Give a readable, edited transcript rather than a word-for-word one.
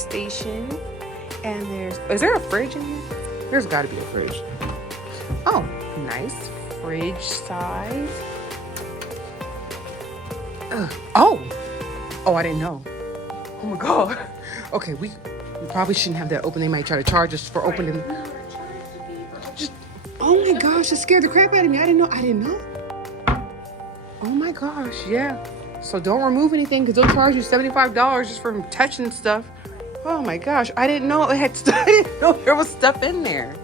station. And is there a fridge in here? There's got to be a fridge. Oh, nice fridge size. Oh, I didn't know. Oh my God. Okay, we probably shouldn't have that open. They might try to charge us for opening. Oh my gosh, it scared the crap out of me. I didn't know. Oh my gosh, yeah. So don't remove anything because they'll charge you $75 just for touching stuff. Oh my gosh, I didn't know it had. I didn't know there was stuff in there.